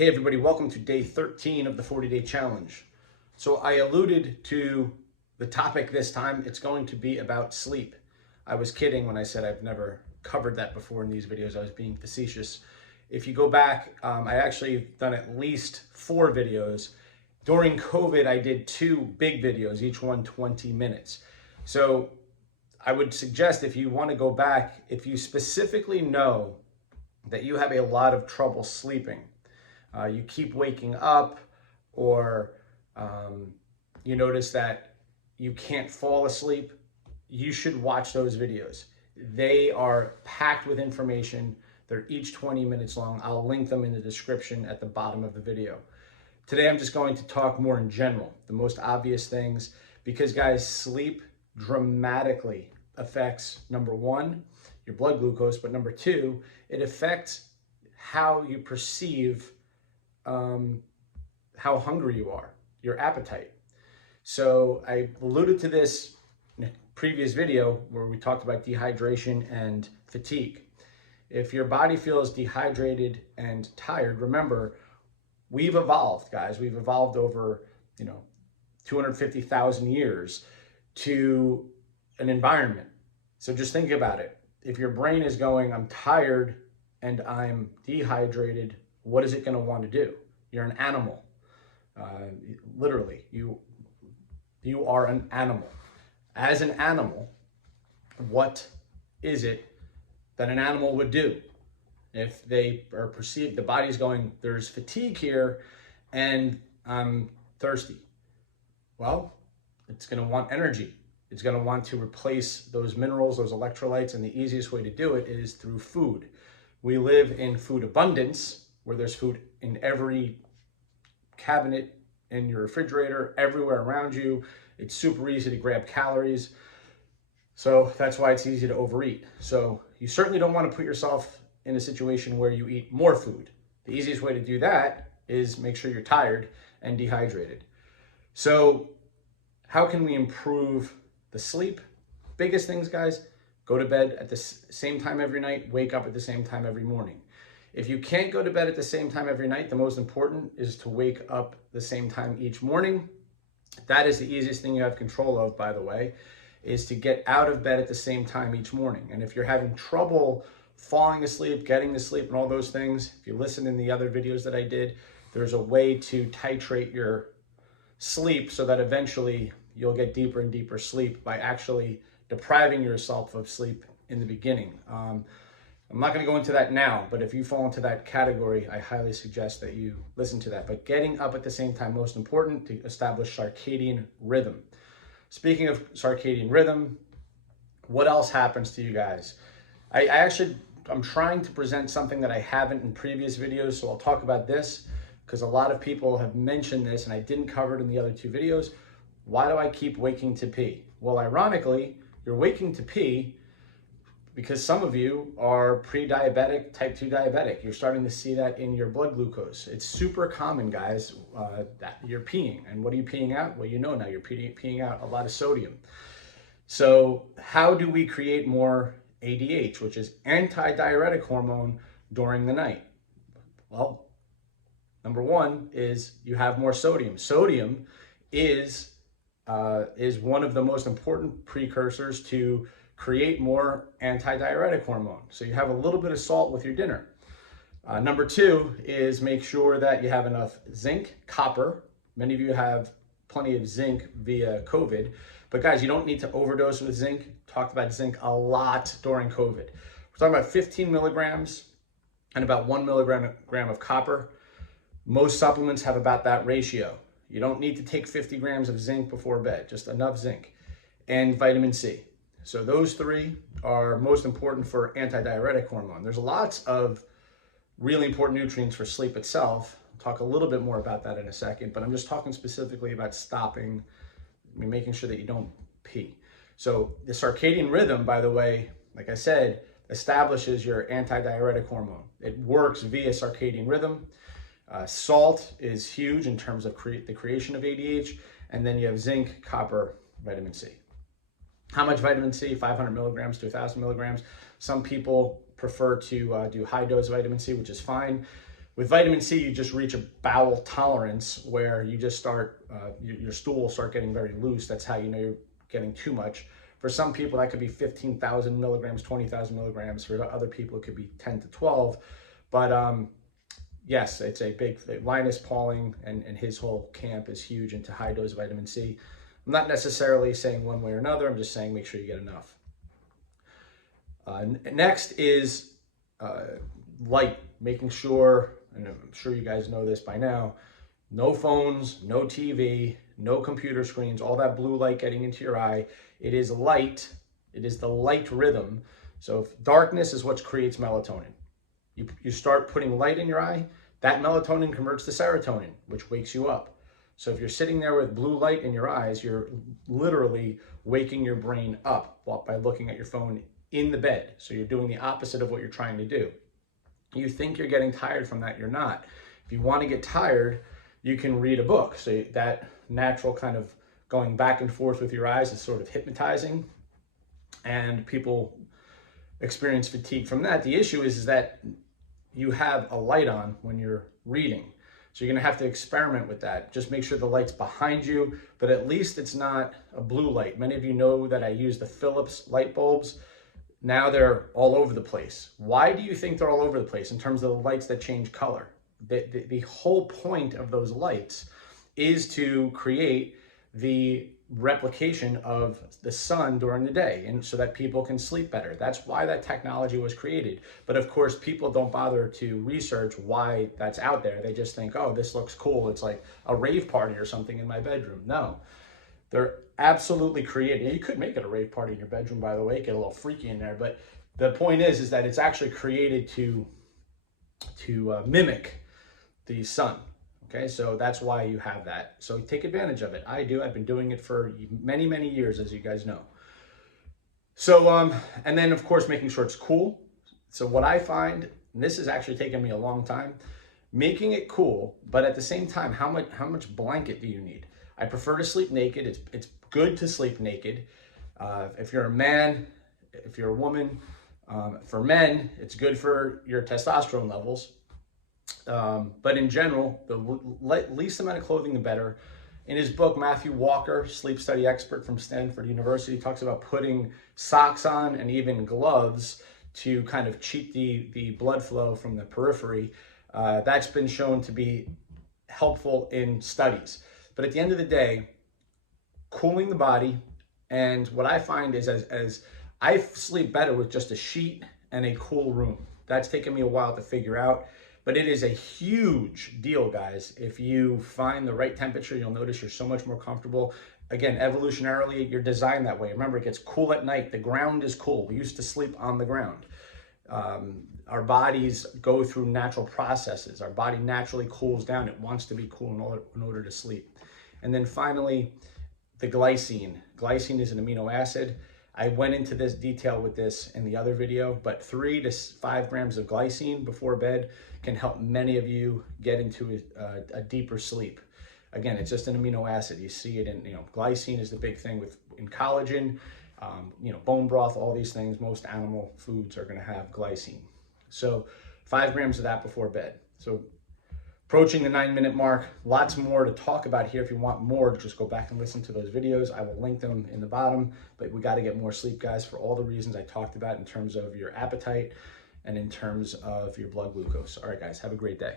Hey everybody, welcome to day 13 of the 40-day challenge. So I alluded to the topic this time. It's going to be about sleep. I was kidding when I said I've never covered that before in these videos. I was being facetious. If you go back, I actually done at least 4 videos. During COVID, I did 2 big videos, each one 20 minutes. So I would suggest if you want to go back, if you specifically know that you have a lot of trouble sleeping, you keep waking up, or you notice that you can't fall asleep, you should watch those videos. They are packed with information. They're each 20 minutes long. I'll link them in the description at the bottom of the video. Today, I'm just going to talk more in general, the most obvious things, because guys, sleep dramatically affects, number 1, your blood glucose, but number 2, it affects how you perceive how hungry you are, your appetite. So I alluded to this in a previous video where we talked about dehydration and fatigue. If your body feels dehydrated and tired, remember, we've evolved, guys. We've evolved over, 250,000 years to an environment. So just think about it. If your brain is going, I'm tired and I'm dehydrated, what is it going to want to do? You're an animal. Literally, you are an animal. As an animal, what is it that an animal would do? If they are perceived, the body's going, there's fatigue here and I'm thirsty. Well, it's going to want energy. It's going to want to replace those minerals, those electrolytes, and the easiest way to do it is through food. We live in food abundance, where there's food in every cabinet, in your refrigerator, everywhere around you. It's super easy to grab calories. So that's why it's easy to overeat. So you certainly don't want to put yourself in a situation where you eat more food. The easiest way to do that is make sure you're tired and dehydrated. So how can we improve the sleep? Biggest things, guys, go to bed at the same time every night, wake up at the same time every morning. If you can't go to bed at the same time every night, the most important is to wake up the same time each morning. That is the easiest thing you have control of, by the way, is to get out of bed at the same time each morning. And if you're having trouble falling asleep, getting to sleep, and all those things, if you listen in the other videos that I did, there's a way to titrate your sleep so that eventually you'll get deeper and deeper sleep by actually depriving yourself of sleep in the beginning. I'm not going to go into that now, but if you fall into that category, I highly suggest that you listen to that. But getting up at the same time, most important, to establish circadian rhythm. Speaking of circadian rhythm, what else happens to you guys? I'm trying to present something that I haven't in previous videos, so I'll talk about this because a lot of people have mentioned this and I didn't cover it in the other 2 videos. Why do I keep waking to pee? Well, ironically, you're waking to pee because some of you are pre-diabetic, type 2 diabetic. You're starting to see that in your blood glucose. It's super common, guys, that you're peeing. And what are you peeing out? Well, you know now you're peeing out a lot of sodium. So how do we create more ADH, which is antidiuretic hormone, during the night? Well, number 1 is you have more sodium. Sodium is one of the most important precursors to create more antidiuretic hormone. So you have a little bit of salt with your dinner. Number 2 is make sure that you have enough zinc, copper. Many of you have plenty of zinc via COVID, but guys, you don't need to overdose with zinc. Talked about zinc a lot during COVID. We're talking about 15 milligrams and about 1 milligram of copper. Most supplements have about that ratio. You don't need to take 50 grams of zinc before bed, just enough zinc, and vitamin C. So those 3 are most important for antidiuretic hormone. There's lots of really important nutrients for sleep itself. I'll talk a little bit more about that in a second, but I'm just talking specifically about making sure that you don't pee. So the circadian rhythm, by the way, like I said, establishes your antidiuretic hormone. It works via circadian rhythm. Salt is huge in terms of the creation of ADH, and then you have zinc, copper, vitamin C. How much vitamin C? 500 milligrams to 1,000 milligrams. Some people prefer to do high dose vitamin C, which is fine. With vitamin C, you just reach a bowel tolerance where you just start, your stool will start getting very loose. That's how you know you're getting too much. For some people, that could be 15,000 milligrams, 20,000 milligrams. For other people, it could be 10 to 12. But yes, it's a big thing. Linus Pauling and his whole camp is huge into high dose vitamin C. I'm not necessarily saying one way or another. I'm just saying make sure you get enough. Next is light, making sure, and I'm sure you guys know this by now, no phones, no TV, no computer screens, all that blue light getting into your eye. It is light. It is the light rhythm. So if darkness is what creates melatonin. You start putting light in your eye, that melatonin converts to serotonin, which wakes you up. So if you're sitting there with blue light in your eyes, you're literally waking your brain up by looking at your phone in the bed. So you're doing the opposite of what you're trying to do. You think you're getting tired from that, you're not. If you want to get tired, you can read a book. So that natural kind of going back and forth with your eyes is sort of hypnotizing, and people experience fatigue from that. The issue is that you have a light on when you're reading. So you're gonna have to experiment with that. Just make sure the light's behind you, but at least it's not a blue light. Many of you know that I use the Philips light bulbs. Now they're all over the place. Why do you think they're all over the place in terms of the lights that change color? The whole point of those lights is to create the replication of the sun during the day, and so that people can sleep better. That's why that technology was created. But of course, people don't bother to research why that's out there. They just think, oh, this looks cool. It's like a rave party or something in my bedroom. No, they're absolutely created. You could make it a rave party in your bedroom, by the way, get a little freaky in there. But the point is that it's actually created to mimic the sun. Okay, so that's why you have that. So take advantage of it. I do. I've been doing it for many, many years, as you guys know. So, and then of course, making sure it's cool. So what I find, and this has actually taken me a long time, making it cool, but at the same time, how much blanket do you need? I prefer to sleep naked. It's good to sleep naked. If you're a man, if you're a woman, for men, it's good for your testosterone levels. But in general, the least amount of clothing, the better. In his book, Matthew Walker, sleep study expert from Stanford University, talks about putting socks on and even gloves to kind of cheat the blood flow from the periphery. That's been shown to be helpful in studies. But at the end of the day, cooling the body, and what I find is as I sleep better with just a sheet and a cool room. That's taken me a while to figure out. But it is a huge deal, guys. If you find the right temperature, you'll notice you're so much more comfortable. Again, evolutionarily, you're designed that way. Remember, it gets cool at night. The ground is cool. We used to sleep on the ground. Our bodies go through natural processes. Our body naturally cools down. It wants to be cool in order to sleep. And then finally, the glycine. Glycine is an amino acid. I went into this detail with this in the other video, but 3 to 5 grams of glycine before bed can help many of you get into a deeper sleep. Again, it's just an amino acid. You see it in, glycine is the big thing in collagen, bone broth, all these things. Most animal foods are going to have glycine. So 5 grams of that before bed. So approaching the 9-minute mark, lots more to talk about here. If you want more, just go back and listen to those videos. I will link them in the bottom, but we got to get more sleep, guys, for all the reasons I talked about in terms of your appetite and in terms of your blood glucose. All right, guys, have a great day.